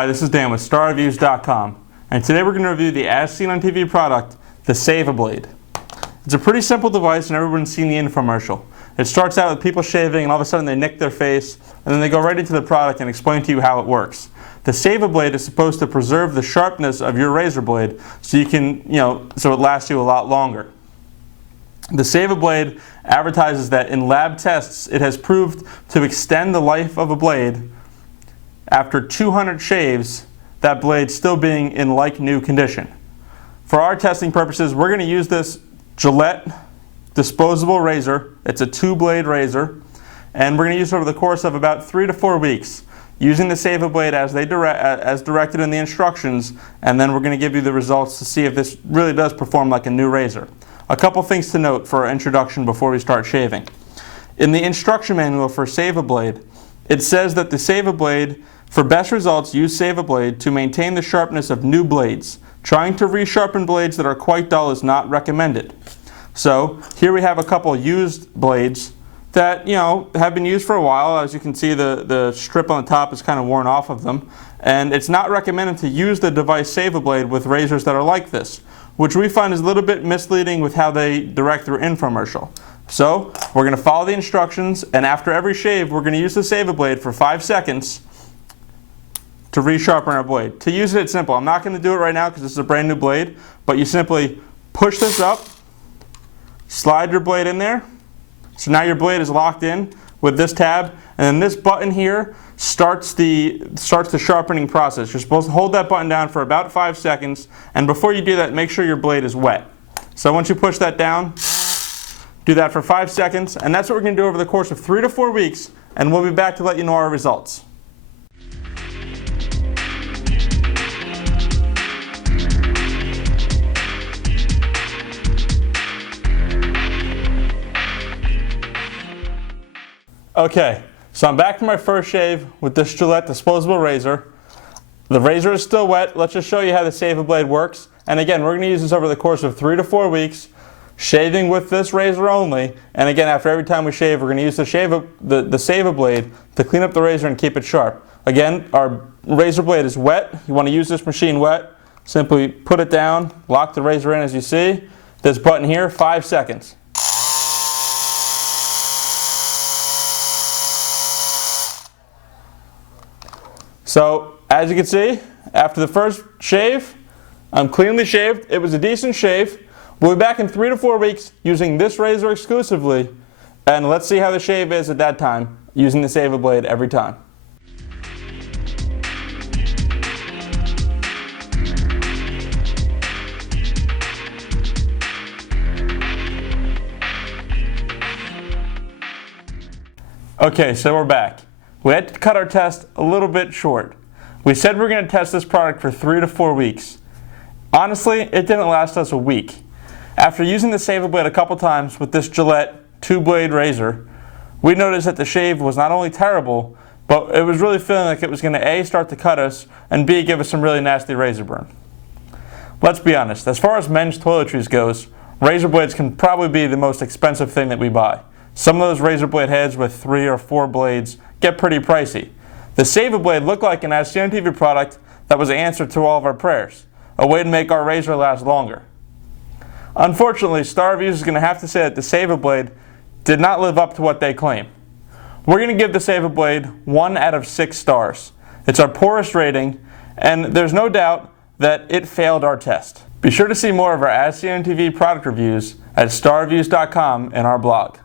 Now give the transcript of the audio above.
Hi, this is Dan with StarReviews.com, and today we're going to review the as seen on TV product, the Save-A-Blade. It's a pretty simple device and everyone's seen the infomercial. It starts out with people shaving and all of a sudden they nick their face and then they go right into the product and explain to you how it works. The Save-A-Blade is supposed to preserve the sharpness of your razor blade so you can, so it lasts you a lot longer. The Save-A-Blade advertises that in lab tests it has proved to extend the life of a blade after 200 shaves, that blade still being in like new condition. For our testing purposes, we're going to use this Gillette disposable razor. It's a 2-blade razor, and we're going to use it over the course of about 3 to 4 weeks, using the Save-A-Blade as directed in the instructions, and then we're going to give you the results to see if this really does perform like a new razor. A couple things to note for our introduction before we start shaving. In the instruction manual for Save-A-Blade, it says that the Save-A-Blade, for best results, use Save-A-Blade to maintain the sharpness of new blades. Trying to resharpen blades that are quite dull is not recommended. So here we have a couple used blades that have been used for a while. As you can see, the strip on the top is kind of worn off of them, and it's not recommended to use the device Save-A-Blade with razors that are like this, which we find is a little bit misleading with how they direct their infomercial. So we're going to follow the instructions, and after every shave we're going to use the Save-A-Blade for 5 seconds to resharpen our blade. To use it, it's simple. I'm not going to do it right now because this is a brand new blade, but you simply push this up, slide your blade in there. So now your blade is locked in with this tab, and then this button here starts the sharpening process. You're supposed to hold that button down for about 5 seconds, and before you do that, make sure your blade is wet. So once you push that down, do that for 5 seconds, and that's what we're going to do over the course of 3 to 4 weeks, and we'll be back to let you know our results. Okay, so I'm back to my first shave with this Gillette disposable razor. The razor is still wet. Let's just show you how the Save-A-Blade works. And again, we're going to use this over the course of 3 to 4 weeks, shaving with this razor only. And again, after every time we shave, we're going to use the Save-A-Blade to clean up the razor and keep it sharp. Again, our razor blade is wet. You want to use this machine wet. Simply put it down, lock the razor in as you see. This button here, 5 seconds. So, as you can see, after the first shave, I'm cleanly shaved. It was a decent shave. We'll be back in 3 to 4 weeks using this razor exclusively, and let's see how the shave is at that time, using the Save-A-Blade every time. Okay, so we're back. We had to cut our test a little bit short. We said we were going to test this product for 3 to 4 weeks. Honestly, it didn't last us a week. After using the Save-A-Blade a couple times with this Gillette 2-blade razor, we noticed that the shave was not only terrible, but it was really feeling like it was going to A, start to cut us, and B, give us some really nasty razor burn. Let's be honest, as far as men's toiletries goes, razor blades can probably be the most expensive thing that we buy. Some of those razor blade heads with 3 or 4 blades get pretty pricey. The Save-A-Blade looked like an as seen on TV product that was an answer to all of our prayers, a way to make our razor last longer. Unfortunately, StarReviews is going to have to say that the Save-A-Blade did not live up to what they claim. We're going to give the Save-A-Blade 1 out of 6 stars. It's our poorest rating, and there's no doubt that it failed our test. Be sure to see more of our as seen on TV product reviews at StarReviews.com in our blog.